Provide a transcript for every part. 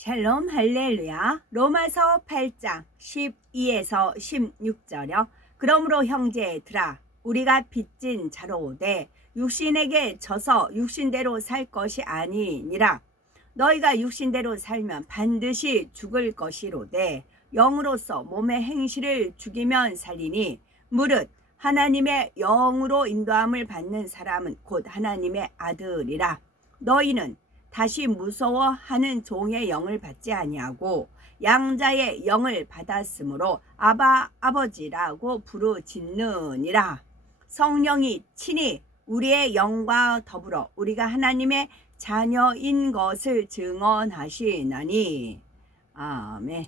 샬롬 할렐루야. 로마서 8장 12에서 16절여. 그러므로 형제들아 우리가 빚진 자로 돼 육신에게 져서 육신대로 살 것이 아니니라. 너희가 육신대로 살면 반드시 죽을 것이로되 영으로서 몸의 행실을 죽이면 살리니 무릇 하나님의 영으로 인도함을 받는 사람은 곧 하나님의 아들이라. 너희는 다시 무서워하는 종의 영을 받지 아니하고 양자의 영을 받았으므로 아바 아버지라고 부르짖느니라. 성령이 친히 우리의 영과 더불어 우리가 하나님의 자녀인 것을 증언하시나니. 아멘.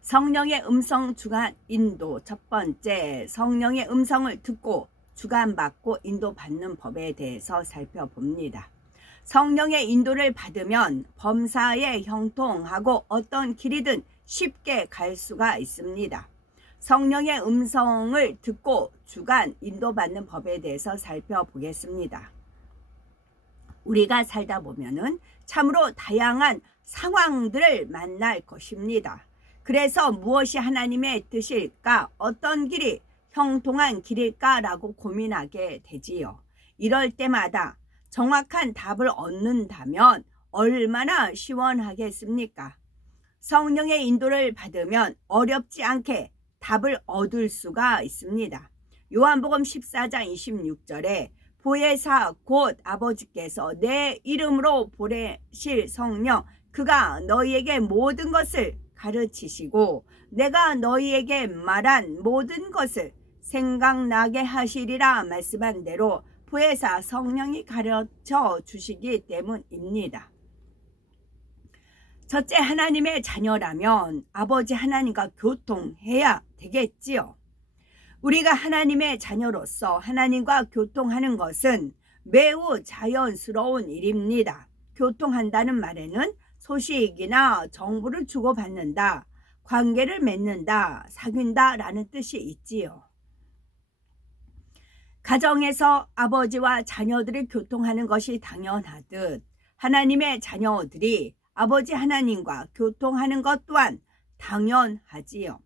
성령의 음성 주관 인도. 첫 번째, 성령의 음성을 듣고 주관받고 인도받는 법에 대해서 살펴봅니다. 성령의 인도를 받으면 범사에 형통하고 어떤 길이든 쉽게 갈 수가 있습니다. 성령의 음성을 듣고 주관 인도받는 법에 대해서 살펴보겠습니다. 우리가 살다 보면은 참으로 다양한 상황들을 만날 것입니다. 그래서 무엇이 하나님의 뜻일까? 어떤 길이 형통한 길일까라고 고민하게 되지요. 이럴 때마다 정확한 답을 얻는다면 얼마나 시원하겠습니까? 성령의 인도를 받으면 어렵지 않게 답을 얻을 수가 있습니다. 요한복음 14장 26절에 보혜사 곧 아버지께서 내 이름으로 보내실 성령 그가 너희에게 모든 것을 가르치시고 내가 너희에게 말한 모든 것을 생각나게 하시리라 말씀한 대로 보혜사 성령이 가르쳐 주시기 때문입니다. 첫째, 하나님의 자녀라면 아버지 하나님과 교통해야 되겠지요. 우리가 하나님의 자녀로서 하나님과 교통하는 것은 매우 자연스러운 일입니다. 교통한다는 말에는 소식이나 정보를 주고받는다, 관계를 맺는다, 사귄다 라는 뜻이 있지요. 가정에서 아버지와 자녀들이 교통하는 것이 당연하듯 하나님의 자녀들이 아버지 하나님과 교통하는 것 또한 당연하지요.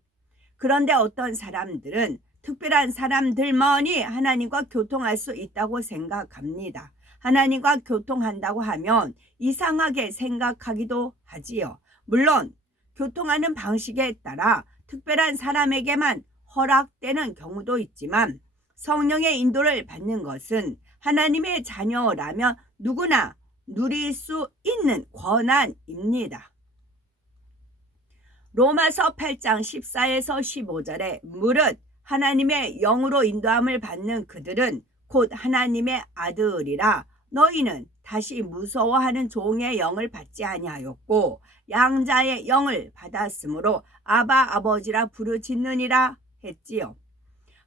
그런데 어떤 사람들은 특별한 사람들만이 하나님과 교통할 수 있다고 생각합니다. 하나님과 교통한다고 하면 이상하게 생각하기도 하지요. 물론 교통하는 방식에 따라 특별한 사람에게만 허락되는 경우도 있지만 성령의 인도를 받는 것은 하나님의 자녀라면 누구나 누릴 수 있는 권한입니다. 로마서 8장 14에서 15절에 무릇 하나님의 영으로 인도함을 받는 그들은 곧 하나님의 아들이라. 너희는 다시 무서워하는 종의 영을 받지 아니하였고 양자의 영을 받았으므로 아바 아버지라 부르짖느니라 했지요.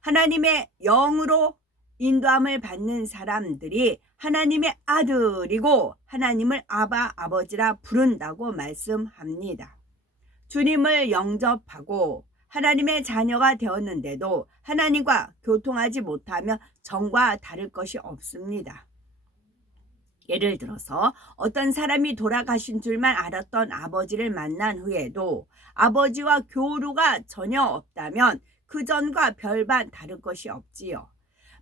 하나님의 영으로 인도함을 받는 사람들이 하나님의 아들이고 하나님을 아바 아버지라 부른다고 말씀합니다. 주님을 영접하고 하나님의 자녀가 되었는데도 하나님과 교통하지 못하면 전과 다를 것이 없습니다. 예를 들어서 어떤 사람이 돌아가신 줄만 알았던 아버지를 만난 후에도 아버지와 교류가 전혀 없다면 그 전과 별반 다를 것이 없지요.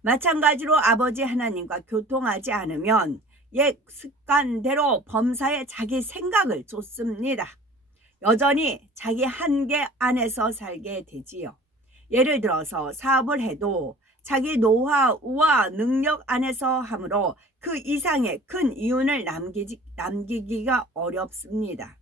마찬가지로 아버지 하나님과 교통하지 않으면 옛 습관대로 범사에 자기 생각을 쫓습니다. 여전히 자기 한계 안에서 살게 되지요. 예를 들어서 사업을 해도 자기 노하우와 능력 안에서 하므로 그 이상의 큰 이윤을 남기기가 어렵습니다.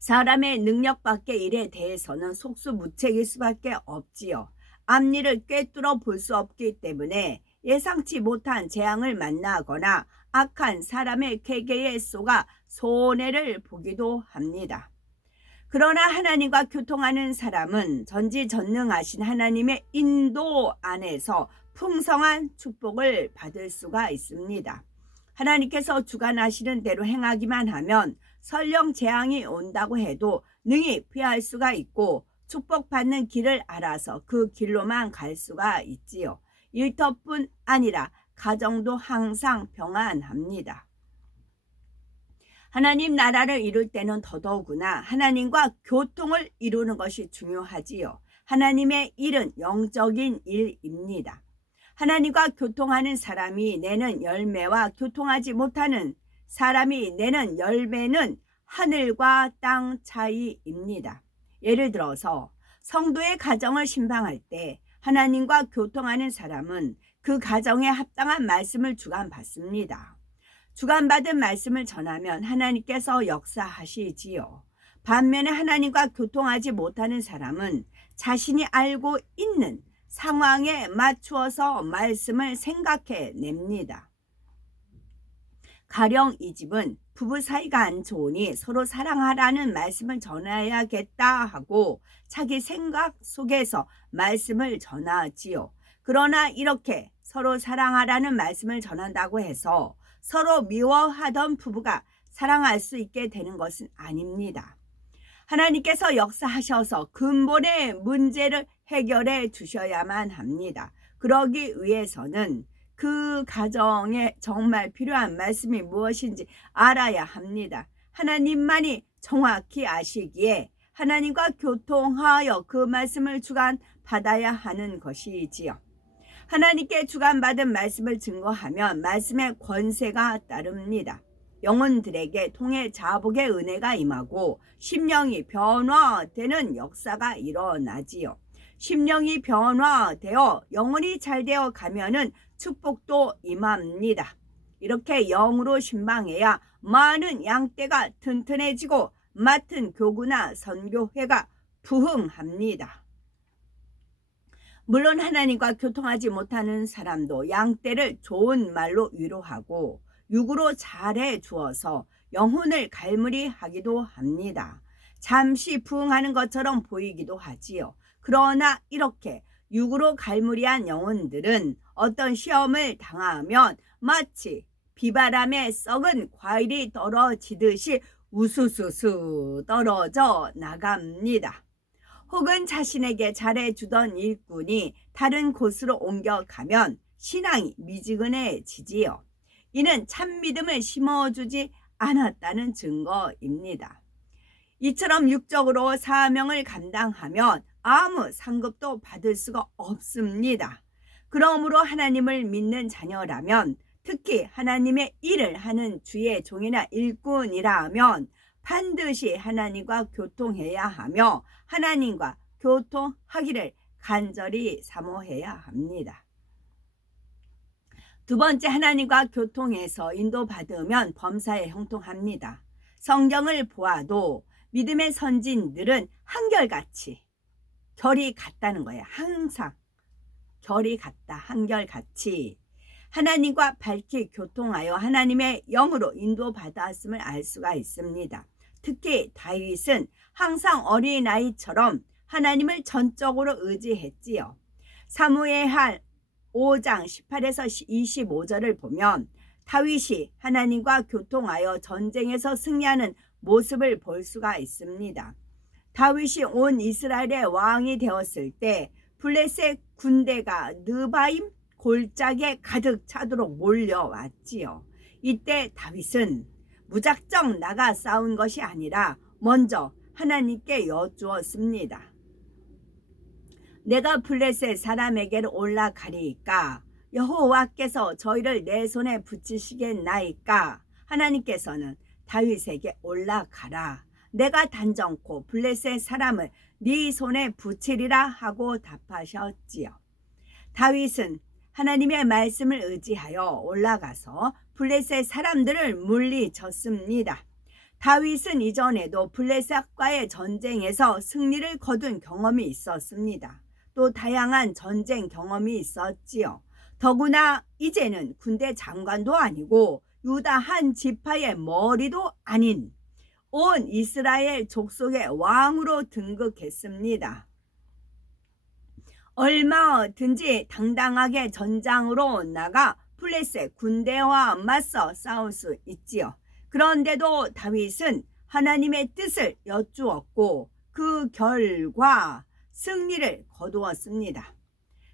사람의 능력 밖의 일에 대해서는 속수무책일 수밖에 없지요. 앞일을 꿰뚫어 볼 수 없기 때문에 예상치 못한 재앙을 만나거나 악한 사람의 쾌계에 쏘가 손해를 보기도 합니다. 그러나 하나님과 교통하는 사람은 전지전능하신 하나님의 인도 안에서 풍성한 축복을 받을 수가 있습니다. 하나님께서 주관하시는 대로 행하기만 하면 설령 재앙이 온다고 해도 능히 피할 수가 있고 축복받는 길을 알아서 그 길로만 갈 수가 있지요. 일터뿐 아니라 가정도 항상 평안합니다. 하나님 나라를 이룰 때는 더더구나 하나님과 교통을 이루는 것이 중요하지요. 하나님의 일은 영적인 일입니다. 하나님과 교통하는 사람이 내는 열매와 교통하지 못하는 사람이 내는 열매는 하늘과 땅 차이입니다. 예를 들어서 성도의 가정을 신방할 때 하나님과 교통하는 사람은 그 가정에 합당한 말씀을 주관받습니다. 주관받은 말씀을 전하면 하나님께서 역사하시지요. 반면에 하나님과 교통하지 못하는 사람은 자신이 알고 있는 상황에 맞추어서 말씀을 생각해 냅니다. 가령 이 집은 부부 사이가 안 좋으니 서로 사랑하라는 말씀을 전해야겠다 하고 자기 생각 속에서 말씀을 전하지요. 그러나 이렇게 서로 사랑하라는 말씀을 전한다고 해서 서로 미워하던 부부가 사랑할 수 있게 되는 것은 아닙니다. 하나님께서 역사하셔서 근본의 문제를 해결해 주셔야만 합니다. 그러기 위해서는 그 가정에 정말 필요한 말씀이 무엇인지 알아야 합니다. 하나님만이 정확히 아시기에 하나님과 교통하여 그 말씀을 주관받아야 하는 것이지요. 하나님께 주관받은 말씀을 증거하면 말씀의 권세가 따릅니다. 영혼들에게 통해 자복의 은혜가 임하고 심령이 변화되는 역사가 일어나지요. 심령이 변화되어 영혼이 잘 되어 가면은 축복도 임합니다. 이렇게 영으로 신방해야 많은 양떼가 튼튼해지고 맡은 교구나 선교회가 부흥합니다. 물론 하나님과 교통하지 못하는 사람도 양떼를 좋은 말로 위로하고 육으로 잘해 주어서 영혼을 갈무리하기도 합니다. 잠시 부흥하는 것처럼 보이기도 하지요. 그러나 이렇게 육으로 갈무리한 영혼들은 어떤 시험을 당하면 마치 비바람에 썩은 과일이 떨어지듯이 우수수수 떨어져 나갑니다. 혹은 자신에게 잘해주던 일꾼이 다른 곳으로 옮겨가면 신앙이 미지근해지지요. 이는 참 믿음을 심어주지 않았다는 증거입니다. 이처럼 육적으로 사명을 감당하면 아무 상급도 받을 수가 없습니다. 그러므로 하나님을 믿는 자녀라면, 특히 하나님의 일을 하는 주의 종이나 일꾼이라 하면 반드시 하나님과 교통해야 하며 하나님과 교통하기를 간절히 사모해야 합니다. 두 번째, 하나님과 교통해서 인도받으면 범사에 형통합니다. 성경을 보아도 믿음의 선진들은 한결같이 결이 같다는 거예요. 항상 결이 같다, 한결같이 하나님과 밝히 교통하여 하나님의 영으로 인도받았음을 알 수가 있습니다. 특히 다윗은 항상 어린아이처럼 하나님을 전적으로 의지했지요. 사무엘하 5장 18에서 25절을 보면 다윗이 하나님과 교통하여 전쟁에서 승리하는 모습을 볼 수가 있습니다. 다윗이 온 이스라엘의 왕이 되었을 때 블레셋 군대가 느바임 골짜기에 가득 차도록 몰려왔지요. 이때 다윗은 무작정 나가 싸운 것이 아니라 먼저 하나님께 여쭈었습니다. 내가 블레셋 사람에게로 올라가리이까? 여호와께서 저희를 내 손에 붙이시겠나이까? 하나님께서는 다윗에게 올라가라. 내가 단정코 블레셋 사람을 네 손에 붙이리라 하고 답하셨지요. 다윗은 하나님의 말씀을 의지하여 올라가서 블레셋 사람들을 물리쳤습니다. 다윗은 이전에도 블레셋과의 전쟁에서 승리를 거둔 경험이 있었습니다. 또 다양한 전쟁 경험이 있었지요. 더구나 이제는 군대 장관도 아니고 유다 한 지파의 머리도 아닌 온 이스라엘 족속의 왕으로 등극했습니다. 얼마든지 당당하게 전장으로 나가 블레셋 군대와 맞서 싸울 수 있지요. 그런데도 다윗은 하나님의 뜻을 여쭈었고 그 결과 승리를 거두었습니다.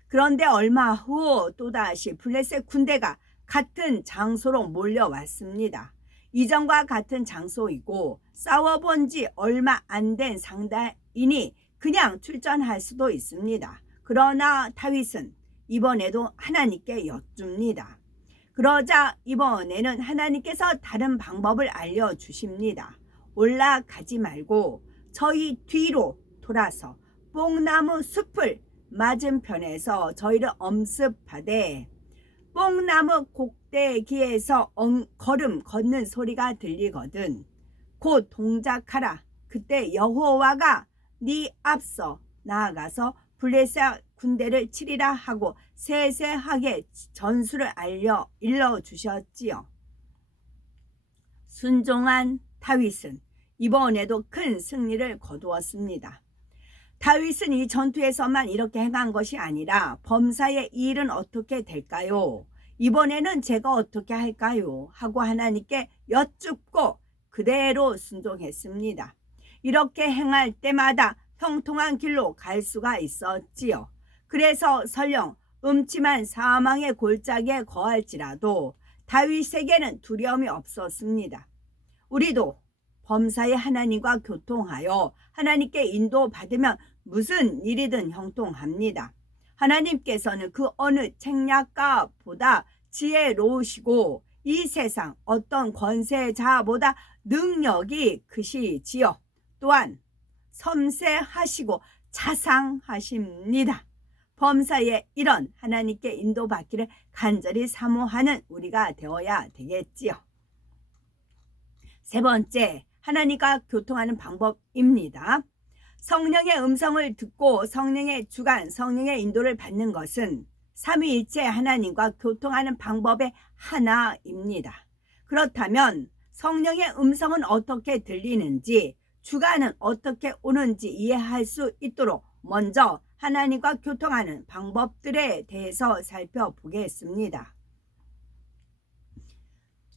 그런데 얼마 후 또다시 블레셋 군대가 같은 장소로 몰려왔습니다. 이전과 같은 장소이고 싸워본 지 얼마 안 된 상대이니 그냥 출전할 수도 있습니다. 그러나 다윗은 이번에도 하나님께 여쭙니다. 그러자 이번에는 하나님께서 다른 방법을 알려주십니다. 올라가지 말고 저희 뒤로 돌아서 뽕나무 숲을 맞은편에서 저희를 엄습하되 뽕나무 꼭대기에서 걸음 걷는 소리가 들리거든 곧 동작하라. 그때 여호와가 네 앞서 나아가서 블레셋 군대를 치리라 하고 세세하게 전술을 일러주셨지요. 순종한 다윗은 이번에도 큰 승리를 거두었습니다. 다윗은 이 전투에서만 이렇게 행한 것이 아니라 범사의 일은 어떻게 될까요? 이번에는 제가 어떻게 할까요? 하고 하나님께 여쭙고 그대로 순종했습니다. 이렇게 행할 때마다 형통한 길로 갈 수가 있었지요. 그래서 설령 음침한 사망의 골짜기에 거할지라도 다윗에게는 두려움이 없었습니다. 우리도 범사의 하나님과 교통하여 하나님께 인도받으면 무슨 일이든 형통합니다. 하나님께서는 그 어느 책략가보다 지혜로우시고 이 세상 어떤 권세자보다 능력이 크시지요. 또한 섬세하시고 자상하십니다. 범사에 이런 하나님께 인도받기를 간절히 사모하는 우리가 되어야 되겠지요. 세 번째, 하나님과 교통하는 방법입니다. 성령의 음성을 듣고 성령의 주관, 성령의 인도를 받는 것은 삼위일체 하나님과 교통하는 방법의 하나입니다. 그렇다면 성령의 음성은 어떻게 들리는지, 주관은 어떻게 오는지 이해할 수 있도록 먼저 하나님과 교통하는 방법들에 대해서 살펴보겠습니다.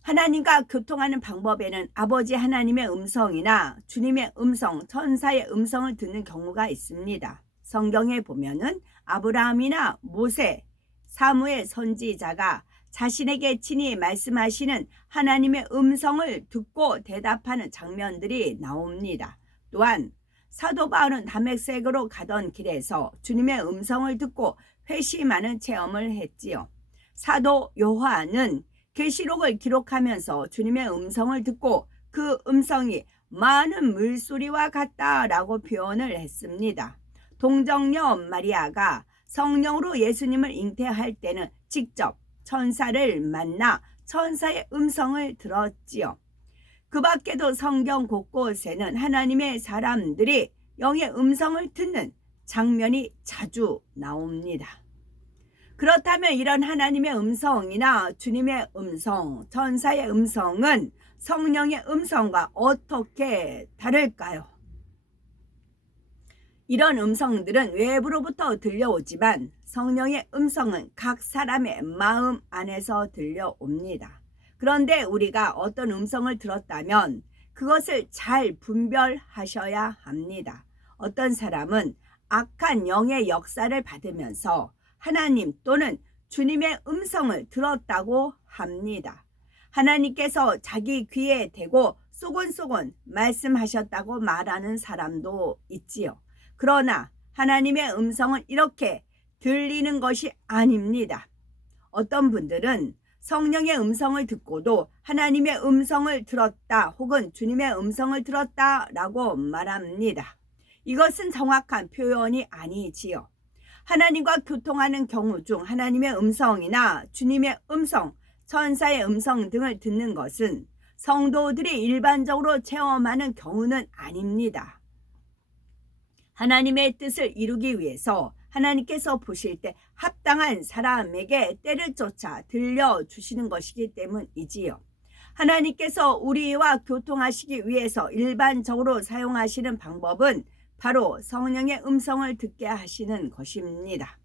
하나님과 교통하는 방법에는 아버지 하나님의 음성이나 주님의 음성, 천사의 음성을 듣는 경우가 있습니다. 성경에 보면은 아브라함이나 모세, 사무엘 선지자가 자신에게 친히 말씀하시는 하나님의 음성을 듣고 대답하는 장면들이 나옵니다. 또한 사도 바울은 다메섹으로 가던 길에서 주님의 음성을 듣고 회심하는 체험을 했지요. 사도 요한은 계시록을 기록하면서 주님의 음성을 듣고 그 음성이 많은 물소리와 같다라고 표현을 했습니다. 동정녀 마리아가 성령으로 예수님을 잉태할 때는 직접 천사를 만나 천사의 음성을 들었지요. 그 밖에도 성경 곳곳에는 하나님의 사람들이 영의 음성을 듣는 장면이 자주 나옵니다. 그렇다면 이런 하나님의 음성이나 주님의 음성, 천사의 음성은 성령의 음성과 어떻게 다를까요? 이런 음성들은 외부로부터 들려오지만 성령의 음성은 각 사람의 마음 안에서 들려옵니다. 그런데 우리가 어떤 음성을 들었다면 그것을 잘 분별하셔야 합니다. 어떤 사람은 악한 영의 역사를 받으면서 하나님 또는 주님의 음성을 들었다고 합니다. 하나님께서 자기 귀에 대고 쏘곤쏘곤 말씀하셨다고 말하는 사람도 있지요. 그러나 하나님의 음성은 이렇게 들리는 것이 아닙니다. 어떤 분들은 성령의 음성을 듣고도 하나님의 음성을 들었다 혹은 주님의 음성을 들었다라고 말합니다. 이것은 정확한 표현이 아니지요. 하나님과 교통하는 경우 중 하나님의 음성이나 주님의 음성, 천사의 음성 등을 듣는 것은 성도들이 일반적으로 체험하는 경우는 아닙니다. 하나님의 뜻을 이루기 위해서 하나님께서 보실 때 합당한 사람에게 때를 쫓아 들려주시는 것이기 때문이지요. 하나님께서 우리와 교통하시기 위해서 일반적으로 사용하시는 방법은 바로 성령의 음성을 듣게 하시는 것입니다.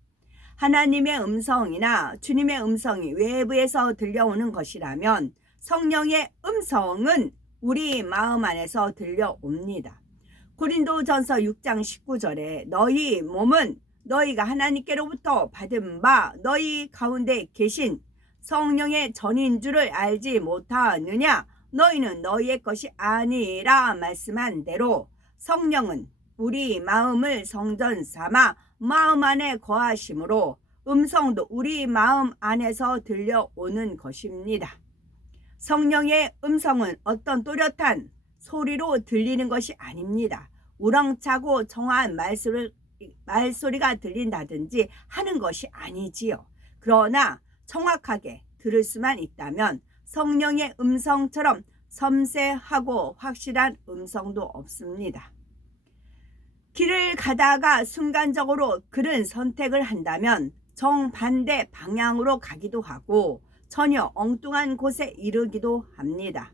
하나님의 음성이나 주님의 음성이 외부에서 들려오는 것이라면 성령의 음성은 우리 마음 안에서 들려옵니다. 고린도전서 6장 19절에 너희 몸은 너희가 하나님께로부터 받은 바 너희 가운데 계신 성령의 전인 줄을 알지 못하느냐? 너희는 너희의 것이 아니라 말씀한 대로 성령은 우리 마음을 성전 삼아 마음 안에 거하심으로 음성도 우리 마음 안에서 들려오는 것입니다. 성령의 음성은 어떤 또렷한 소리로 들리는 것이 아닙니다. 우렁차고 정확한 말소리가 들린다든지 하는 것이 아니지요. 그러나 정확하게 들을 수만 있다면 성령의 음성처럼 섬세하고 확실한 음성도 없습니다. 길을 가다가 순간적으로 그런 선택을 한다면 정반대 방향으로 가기도 하고 전혀 엉뚱한 곳에 이르기도 합니다.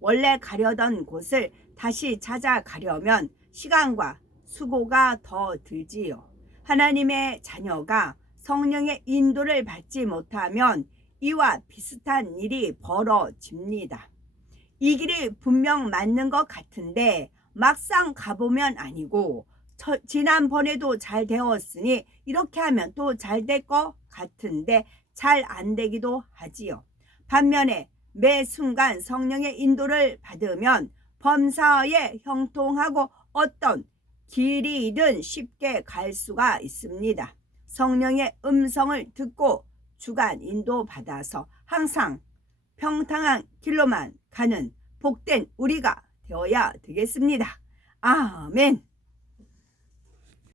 원래 가려던 곳을 다시 찾아가려면 시간과 수고가 더 들지요. 하나님의 자녀가 성령의 인도를 받지 못하면 이와 비슷한 일이 벌어집니다. 이 길이 분명 맞는 것 같은데 막상 가보면 아니고 지난번에도 잘 되었으니 이렇게 하면 또 잘 될 것 같은데 잘 안 되기도 하지요. 반면에 매 순간 성령의 인도를 받으면 범사에 형통하고 어떤 길이든 쉽게 갈 수가 있습니다. 성령의 음성을 듣고 주간 인도받아서 항상 평탄한 길로만 가는 복된 우리가 되어야 되겠습니다. 아멘.